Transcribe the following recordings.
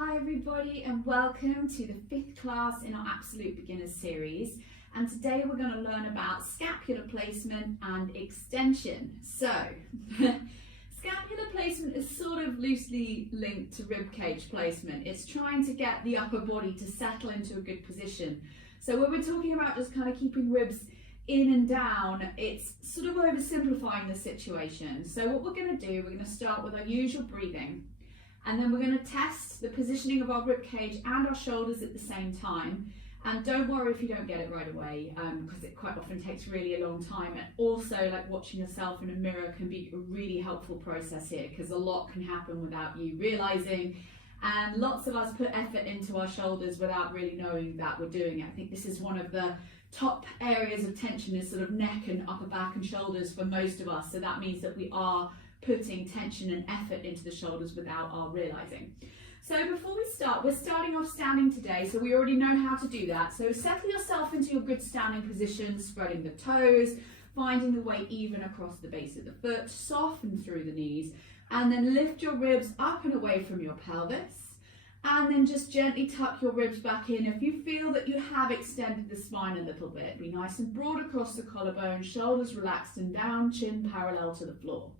Hi everybody and welcome to the 5th class in our Absolute Beginners series, and today we're going to learn about scapular placement and extension. So scapular placement is sort of loosely linked to rib cage placement. It's trying to get the upper body to settle into a good position. So when we're talking about just kind of keeping ribs in and down, it's sort of oversimplifying the situation. So what we're going to do, we're going to start with our usual breathing. And then we're going to test the positioning of our rib cage and our shoulders at the same time. And don't worry if you don't get it right away, because it quite often takes really a long time. And also, like, watching yourself in a mirror can be a really helpful process here, because a lot can happen without you realizing. And lots of us put effort into our shoulders without really knowing that we're doing it. I think this is one of the top areas of tension, is sort of neck and upper back and shoulders for most of us. So that means that we are putting tension and effort into the shoulders without our realizing. So before we start, we're starting off standing today, so we already know how to do that. So settle yourself into your good standing position, spreading the toes, finding the weight even across the base of the foot, soften through the knees, and then lift your ribs up and away from your pelvis, and then just gently tuck your ribs back in. If you feel that you have extended the spine a little bit, be nice and broad across the collarbone, shoulders relaxed and down, chin parallel to the floor.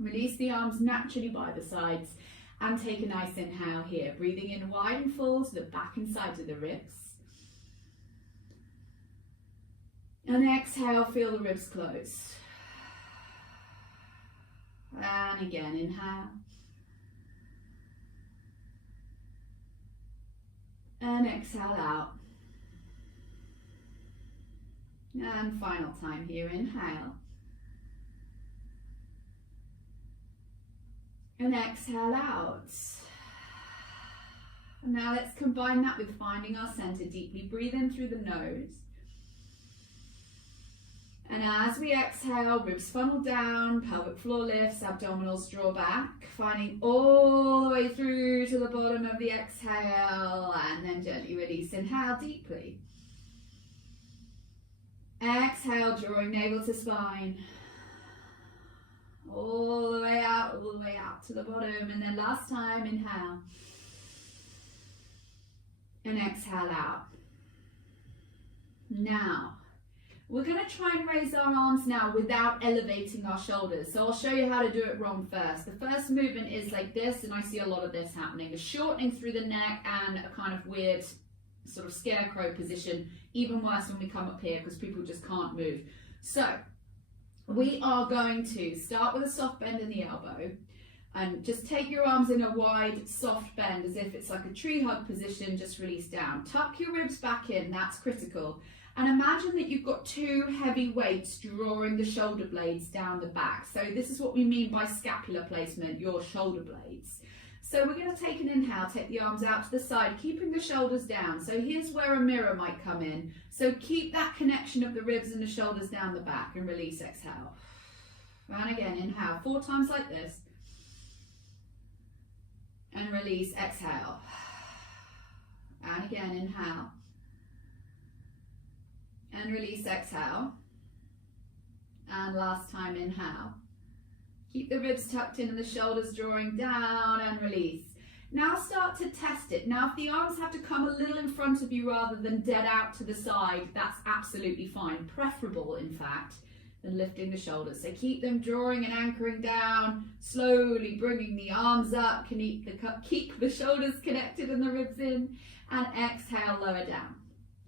Release the arms naturally by the sides and take a nice inhale here. Breathing in wide and full to the back and sides of the ribs. And exhale, feel the ribs close. And again, inhale. And exhale out. And final time here, inhale. And exhale out. And now let's combine that with finding our center. Deeply breathe in through the nose. And as we exhale, ribs funnel down, pelvic floor lifts, abdominals draw back, finding all the way through to the bottom of the exhale, and then gently release. Inhale deeply. Exhale, drawing navel to spine. All the way out to the bottom, and then last time, inhale. And exhale out. Now, we're going to try and raise our arms now without elevating our shoulders. So I'll show you how to do it wrong first. The first movement is like this, and I see a lot of this happening. A shortening through the neck and a kind of weird sort of scarecrow position. Even worse when we come up here, because people just can't move. So we are going to start with a soft bend in the elbow, and just take your arms in a wide, soft bend as if it's like a tree hug position. Just release down. Tuck your ribs back in, that's critical. And imagine that you've got two heavy weights drawing the shoulder blades down the back. So this is what we mean by scapular placement, your shoulder blades. So we're going to take an inhale, take the arms out to the side, keeping the shoulders down. So here's where a mirror might come in. So keep that connection of the ribs and the shoulders down the back, and release, exhale. And again, inhale 4 times like this. And release, exhale. And again, inhale. And release, exhale. And last time, inhale. Keep the ribs tucked in and the shoulders drawing down, and release. Now start to test it. Now if the arms have to come a little in front of you rather than dead out to the side, that's absolutely fine. Preferable, in fact, than lifting the shoulders. So keep them drawing and anchoring down, slowly bringing the arms up, keep the shoulders connected and the ribs in, and exhale, lower down.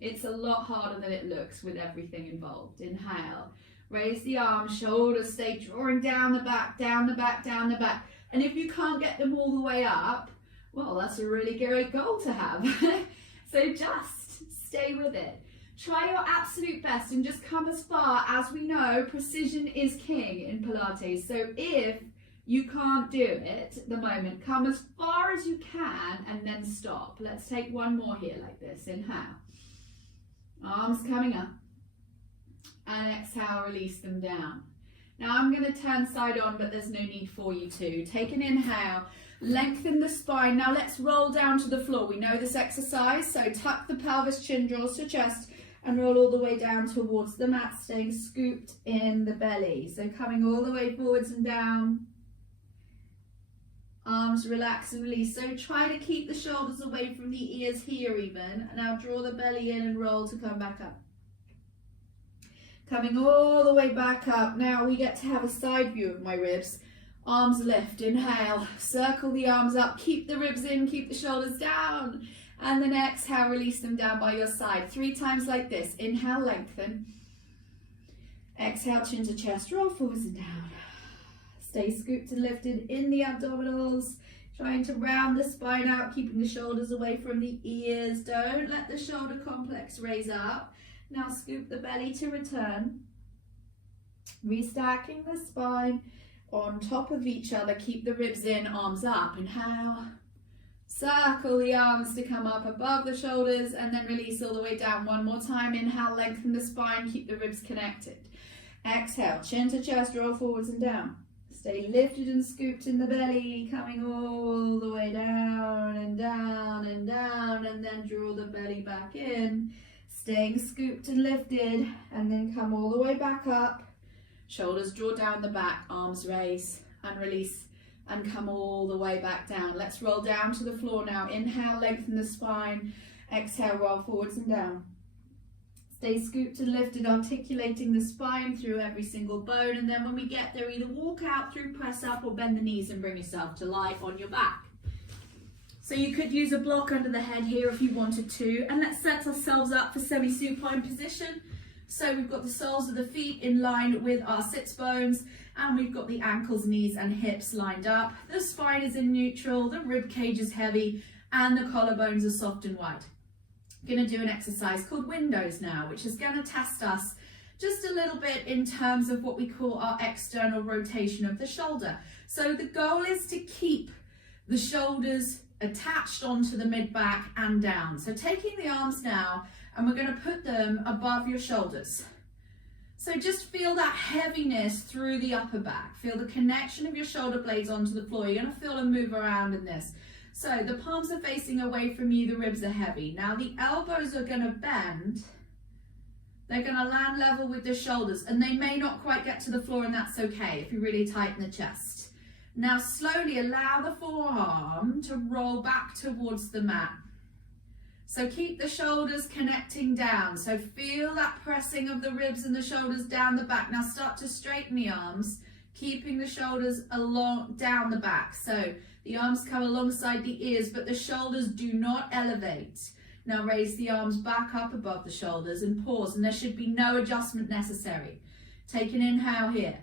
It's a lot harder than it looks with everything involved. Inhale. Raise the arms, shoulders stay drawing down the back, down the back, down the back. And if you can't get them all the way up, well, that's a really great goal to have. So just stay with it. Try your absolute best and just come as far. As we know, precision is king in Pilates. So if you can't do it at the moment, come as far as you can and then stop. Let's take one more here like this. Inhale. Arms coming up. And exhale, release them down. Now I'm going to turn side on, but there's no need for you to. Take an inhale, lengthen the spine. Now let's roll down to the floor. We know this exercise, so tuck the pelvis, chin draws to chest, and roll all the way down towards the mat, staying scooped in the belly. So coming all the way forwards and down. Arms relax and release. So try to keep the shoulders away from the ears here even. Now draw the belly in and roll to come back up. Coming all the way back up. Now we get to have a side view of my ribs. Arms lift, inhale, circle the arms up, keep the ribs in, keep the shoulders down. And then exhale, release them down by your side. 3 times like this. Inhale, lengthen. Exhale, chin to chest, roll forwards and down. Stay scooped and lifted in the abdominals. Trying to round the spine out, keeping the shoulders away from the ears. Don't let the shoulder complex raise up. Now scoop the belly to return. Restacking the spine on top of each other. Keep the ribs in, arms up. Inhale. Circle the arms to come up above the shoulders and then release all the way down. One more time. Inhale, lengthen the spine, keep the ribs connected. Exhale, chin to chest, roll forwards and down. Stay lifted and scooped in the belly, coming all the way down and down and down, and then draw the belly back in. Staying scooped and lifted, and then come all the way back up. Shoulders draw down the back, arms raise and release, and come all the way back down. Let's roll down to the floor now. Inhale, lengthen the spine. Exhale, roll forwards and down. Stay scooped and lifted, articulating the spine through every single bone. And then when we get there, either walk out through, press up, or bend the knees and bring yourself to lie on your back. So you could use a block under the head here if you wanted to. And let's set ourselves up for semi-supine position. So we've got the soles of the feet in line with our sits bones, and we've got the ankles, knees and hips lined up. The spine is in neutral, the rib cage is heavy, and the collarbones are soft and wide. Going to do an exercise called windows now, which is going to test us just a little bit in terms of what we call our external rotation of the shoulder. So the goal is to keep the shoulders attached onto the mid-back and down. So taking the arms now, and we're going to put them above your shoulders. So just feel that heaviness through the upper back. Feel the connection of your shoulder blades onto the floor. You're going to feel them move around in this. So the palms are facing away from you, the ribs are heavy. Now the elbows are going to bend. They're going to land level with the shoulders, and they may not quite get to the floor, and that's okay if you really tighten the chest. Now slowly allow the forearm to roll back towards the mat. So keep the shoulders connecting down. So feel that pressing of the ribs and the shoulders down the back. Now start to straighten the arms, keeping the shoulders along down the back. So the arms come alongside the ears, but the shoulders do not elevate. Now raise the arms back up above the shoulders and pause, and there should be no adjustment necessary. Take an inhale here.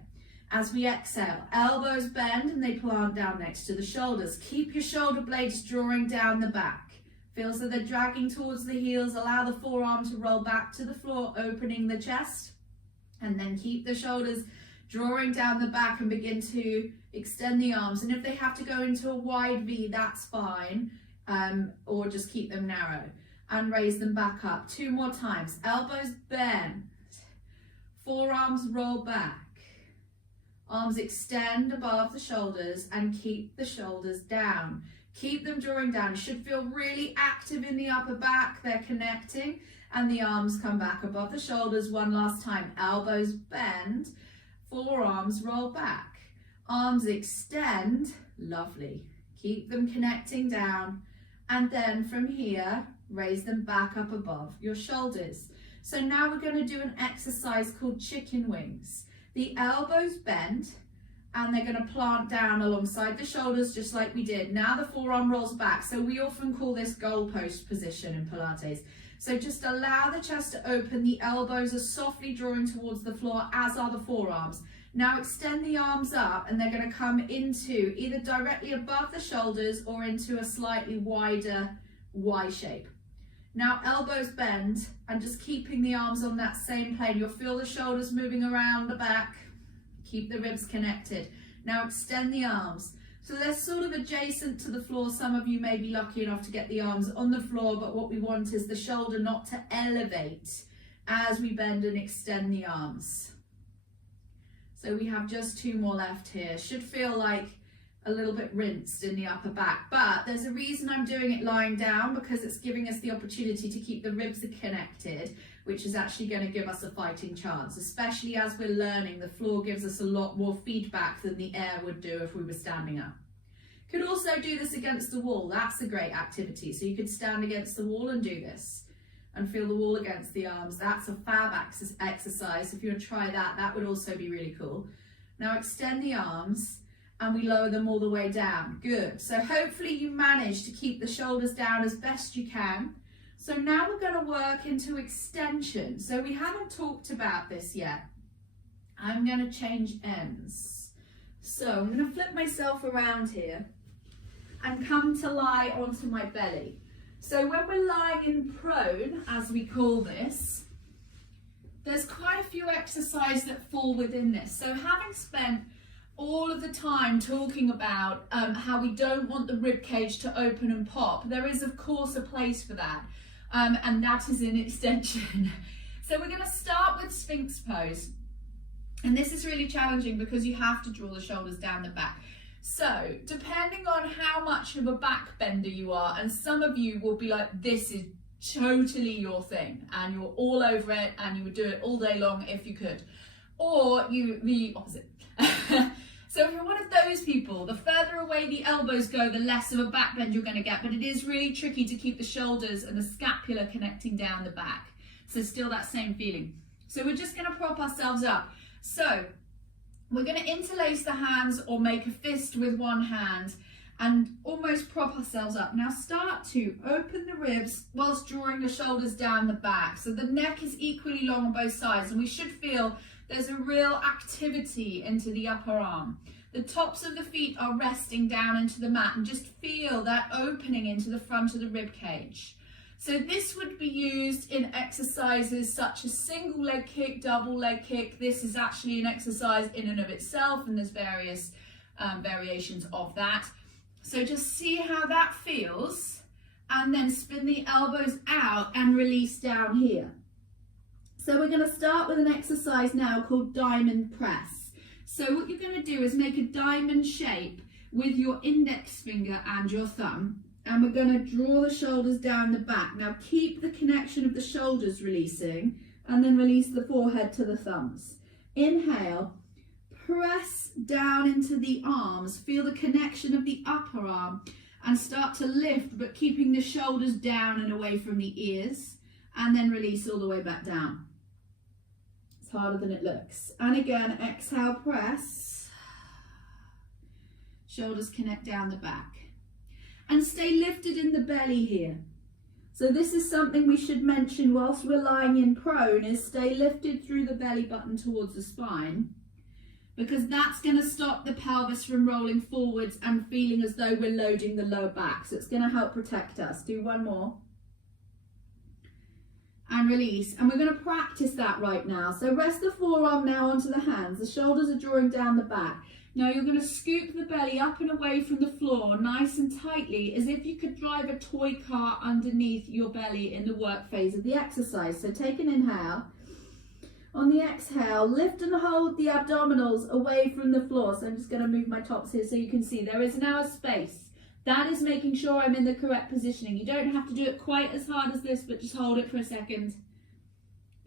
As we exhale, elbows bend and they plant down next to the shoulders. Keep your shoulder blades drawing down the back. Feel so they're dragging towards the heels. Allow the forearm to roll back to the floor, opening the chest. And then keep the shoulders drawing down the back and begin to extend the arms. And if they have to go into a wide V, that's fine. Or just keep them narrow. And raise them back up. 2 more times. Elbows bend. Forearms roll back. Arms extend above the shoulders and keep the shoulders down. Keep them drawing down. You should feel really active in the upper back. They're connecting, and the arms come back above the shoulders. One last time. Elbows bend. Forearms roll back. Arms extend. Lovely. Keep them connecting down. And then from here, raise them back up above your shoulders. So now we're going to do an exercise called chicken wings. The elbows bend, and they're going to plant down alongside the shoulders just like we did. Now the forearm rolls back. So we often call this goalpost position in Pilates. So just allow the chest to open. The elbows are softly drawing towards the floor, as are the forearms. Now extend the arms up, and they're going to come into either directly above the shoulders or into a slightly wider Y shape. Now elbows bend, and just keeping the arms on that same plane. You'll feel the shoulders moving around the back. Keep the ribs connected. Now extend the arms. So they're sort of adjacent to the floor. Some of you may be lucky enough to get the arms on the floor, but what we want is the shoulder not to elevate as we bend and extend the arms. So we have just 2 more left here. Should feel like a little bit rinsed in the upper back, but there's a reason I'm doing it lying down, because it's giving us the opportunity to keep the ribs connected, which is actually going to give us a fighting chance, especially as we're learning. The floor gives us a lot more feedback than the air would do if we were standing up. Could also do this against the wall. That's a great activity. So you could stand against the wall and do this and feel the wall against the arms. That's a fab exercise. If you want to try that, that would also be really cool. Now extend the arms and we lower them all the way down. Good. So hopefully you manage to keep the shoulders down as best you can. So now we're going to work into extension. So we haven't talked about this yet. I'm going to change ends. So I'm going to flip myself around here and come to lie onto my belly. So when we're lying in prone, as we call this, there's quite a few exercises that fall within this. So having spent all of the time talking about how we don't want the rib cage to open and pop, there is of course a place for that, and that is in extension. So we're going to start with Sphinx pose, and this is really challenging because you have to draw the shoulders down the back. So depending on how much of a back bender you are, and some of you will be like, this is totally your thing and you're all over it and you would do it all day long if you could, or the opposite. So if you're one of those people, the further away the elbows go, the less of a back bend you're going to get, but it is really tricky to keep the shoulders and the scapula connecting down the back. So still that same feeling. So we're just going to prop ourselves up. So we're going to interlace the hands or make a fist with one hand and almost prop ourselves up. Now start to open the ribs whilst drawing the shoulders down the back. So the neck is equally long on both sides, and we should feel there's a real activity into the upper arm. The tops of the feet are resting down into the mat, and just feel that opening into the front of the rib cage. So this would be used in exercises such as single leg kick, double leg kick. This is actually an exercise in and of itself, and there's various variations of that. So just see how that feels, and then spin the elbows out and release down here. So we're going to start with an exercise now called diamond press. So what you're going to do is make a diamond shape with your index finger and your thumb, and we're going to draw the shoulders down the back. Now keep the connection of the shoulders releasing, and then release the forehead to the thumbs. Inhale, press down into the arms, feel the connection of the upper arm, and start to lift, but keeping the shoulders down and away from the ears, and then release all the way back down. It's harder than it looks. And again, exhale, press. Shoulders connect down the back. And stay lifted in the belly here. So this is something we should mention whilst we're lying in prone, is stay lifted through the belly button towards the spine, because that's going to stop the pelvis from rolling forwards and feeling as though we're loading the lower back. So it's going to help protect us. Do one more. And release. And we're going to practice that right now. So rest the forearm now onto the hands. The shoulders are drawing down the back. Now you're going to scoop the belly up and away from the floor nice and tightly, as if you could drive a toy car underneath your belly in the work phase of the exercise. So take an inhale. On the exhale, lift and hold the abdominals away from the floor. So I'm just going to move my tops here so you can see there is now a space. That is making sure I'm in the correct positioning. You don't have to do it quite as hard as this, but just hold it for a second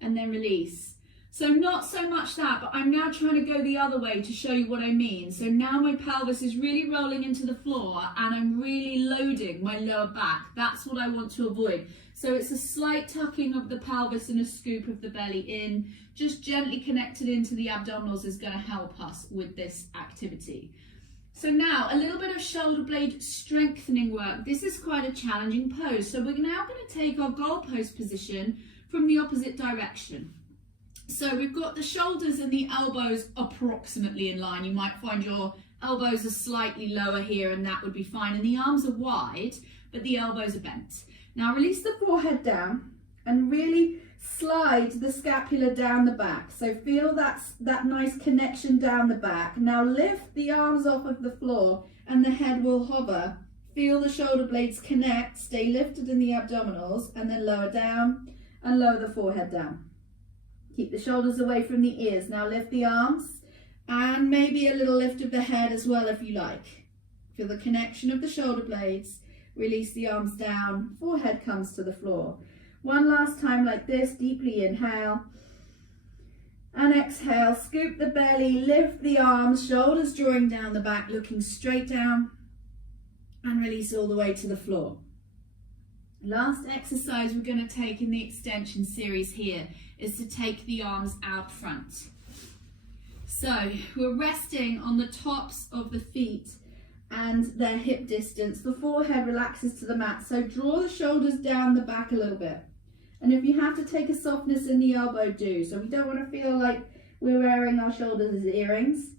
and then release. So not so much that, but I'm now trying to go the other way to show you what I mean. So now my pelvis is really rolling into the floor and I'm really loading my lower back. That's what I want to avoid. So it's a slight tucking of the pelvis and a scoop of the belly in. Just gently connected into the abdominals is going to help us with this activity. So now a little bit of shoulder blade strengthening work. This is quite a challenging pose. So we're now going to take our goalpost position from the opposite direction. So we've got the shoulders and the elbows approximately in line. You might find your elbows are slightly lower here, and that would be fine. And the arms are wide, but the elbows are bent. Now release the forehead down and really slide the scapula down the back. So feel that nice connection down the back. Now lift the arms off of the floor and the head will hover. Feel the shoulder blades connect, stay lifted in the abdominals, and then lower down and lower the forehead down. Keep the shoulders away from the ears. Now lift the arms and maybe a little lift of the head as well if you like. Feel the connection of the shoulder blades. Release the arms down. Forehead comes to the floor. One last time like this. Deeply inhale and exhale. Scoop the belly, lift the arms, shoulders drawing down the back, looking straight down. and release all the way to the floor. Last exercise we're going to take in the extension series here is to take the arms out front. So we're resting on the tops of the feet and their hip distance. The forehead relaxes to the mat, so draw the shoulders down the back a little bit. And if you have to take a softness in the elbow, do. So we don't want to feel like we're wearing our shoulders as earrings.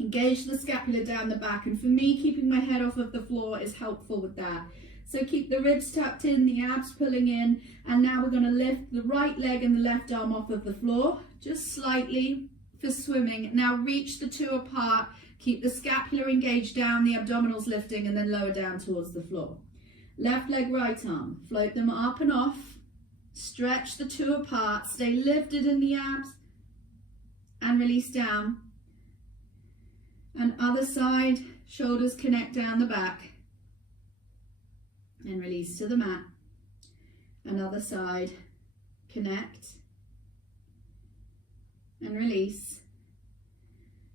Engage the scapula down the back, and for me, keeping my head off of the floor is helpful with that. So keep the ribs tucked in, the abs pulling in, and now we're going to lift the right leg and the left arm off of the floor, just slightly for swimming. Now reach the two apart, keep the scapula engaged down, the abdominals lifting, and then lower down towards the floor. Left leg, right arm, float them up and off, stretch the two apart, stay lifted in the abs, and release down. And other side, shoulders connect down the back, and release to the mat. Another side, connect, and release.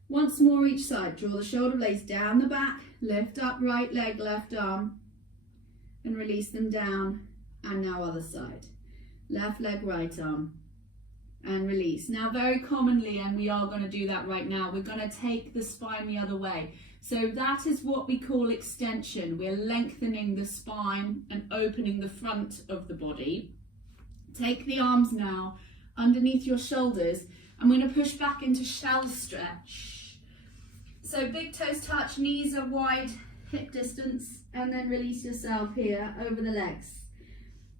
Once more each side, draw the shoulder blades down the back, lift up right leg, left arm, and release them down. And now other side, left leg, right arm, and release. Now very commonly, and we are going to do that right now, we're going to take the spine the other way. So that is what we call extension. We're lengthening the spine and opening the front of the body. Take the arms now underneath your shoulders. I'm going to push back into shell stretch. So big toes touch, knees are wide, hip distance, and then release yourself here over the legs.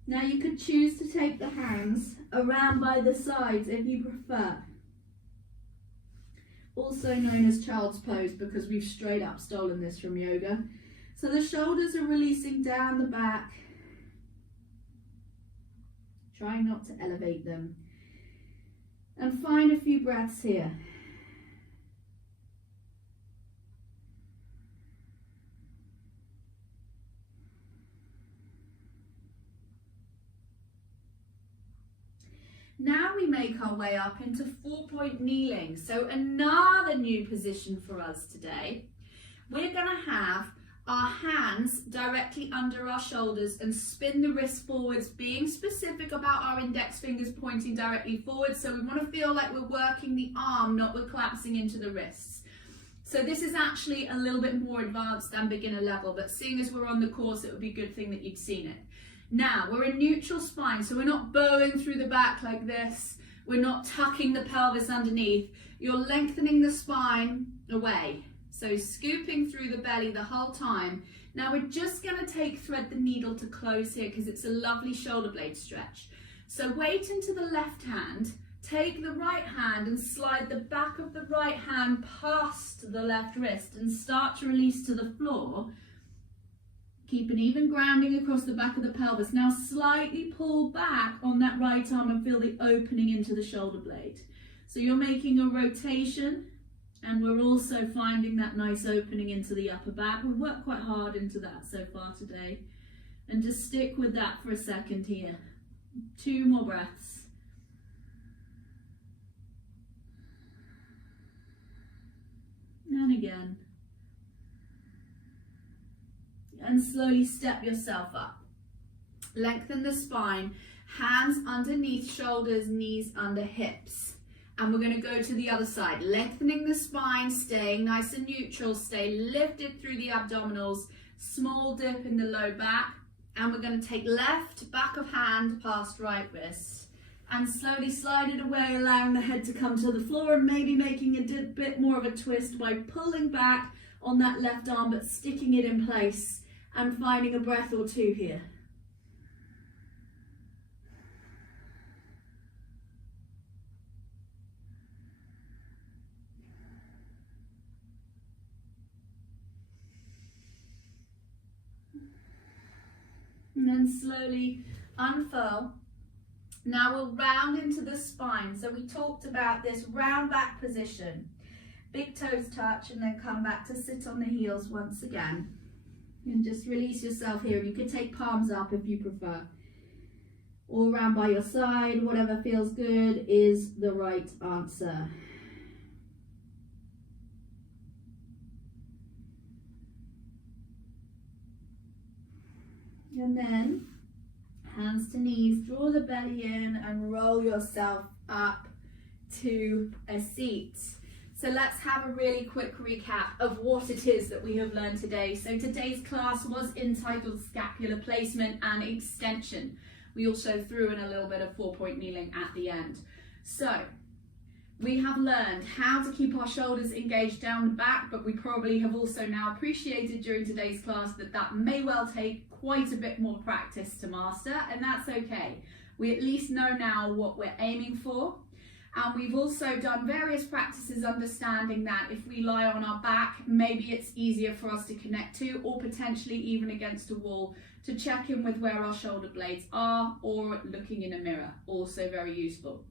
Now you could choose to take the hands around by the sides if you prefer. Also known as child's pose, because we've straight up stolen this from yoga. So the shoulders are releasing down the back. Trying not to elevate them. And find a few breaths here. Now we make our way up into 4-point kneeling. So another new position for us today. We're going to have our hands directly under our shoulders and spin the wrists forwards, being specific about our index fingers pointing directly forward. So we want to feel like we're working the arm, not we're collapsing into the wrists. So this is actually a little bit more advanced than beginner level, but seeing as we're on the course, it would be a good thing that you'd seen it. Now, we're in neutral spine, so we're not bowing through the back like this. We're not tucking the pelvis underneath. You're lengthening the spine away. So scooping through the belly the whole time. Now we're just going to thread the needle to close here because it's a lovely shoulder blade stretch. So weight into the left hand. Take the right hand and slide the back of the right hand past the left wrist and start to release to the floor. Keep an even grounding across the back of the pelvis. Now slightly pull back on that right arm and feel the opening into the shoulder blade. So you're making a rotation, and we're also finding that nice opening into the upper back. We've worked quite hard into that so far today. And just stick with that for a second here. 2 more breaths. And again. And slowly step yourself up. Lengthen the spine, hands underneath shoulders, knees under hips. And we're going to go to the other side, lengthening the spine, staying nice and neutral, stay lifted through the abdominals, small dip in the low back. And we're going to take left back of hand past right wrist and slowly slide it away, allowing the head to come to the floor and maybe making a bit more of a twist by pulling back on that left arm but sticking it in place. And finding a breath or two here. And then slowly unfurl. Now we'll round into the spine. So we talked about this round back position. Big toes touch and then come back to sit on the heels once again. And just release yourself here. You could take palms up if you prefer. Or round by your side, whatever feels good is the right answer. And then hands to knees, draw the belly in and roll yourself up to a seat. So let's have a really quick recap of what it is that we have learned today. So today's class was entitled Scapular Placement and Extension. We also threw in a little bit of 4-point kneeling at the end. So we have learned how to keep our shoulders engaged down the back, but we probably have also now appreciated during today's class that that may well take quite a bit more practice to master, and that's okay. We at least know now what we're aiming for. And we've also done various practices understanding that if we lie on our back, maybe it's easier for us to connect to, or potentially even against a wall, to check in with where our shoulder blades are, or looking in a mirror, also very useful.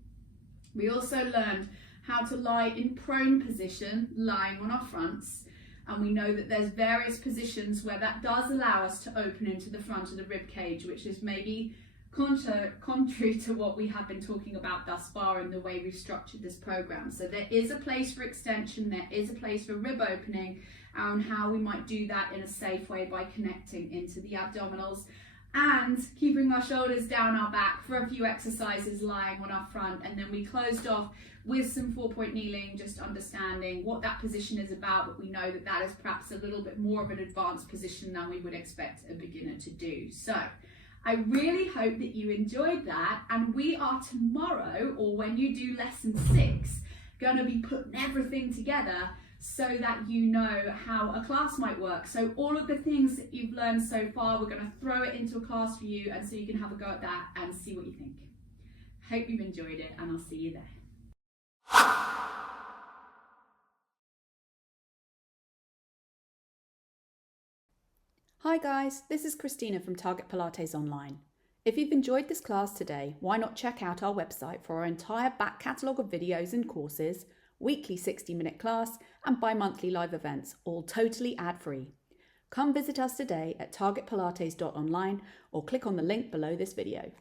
We also learned how to lie in prone position, lying on our fronts, and we know that there's various positions where that does allow us to open into the front of the rib cage, which is maybe contrary to what we have been talking about thus far in the way we've structured this program. So there is a place for extension, there is a place for rib opening, and how we might do that in a safe way by connecting into the abdominals and keeping our shoulders down our back for a few exercises lying on our front. And then we closed off with some 4-point kneeling, just understanding what that position is about, but we know that that is perhaps a little bit more of an advanced position than we would expect a beginner to do. So I really hope that you enjoyed that, and we are tomorrow, or when you do lesson 6, going to be putting everything together so that you know how a class might work. So all of the things that you've learned so far, we're going to throw it into a class for you, and so you can have a go at that and see what you think. Hope you've enjoyed it, and I'll see you there. Hi guys, this is Christina from Target Pilates Online. If you've enjoyed this class today, why not check out our website for our entire back catalogue of videos and courses, weekly 60-minute class and bi-monthly live events, all totally ad-free. Come visit us today at targetpilates.online or click on the link below this video.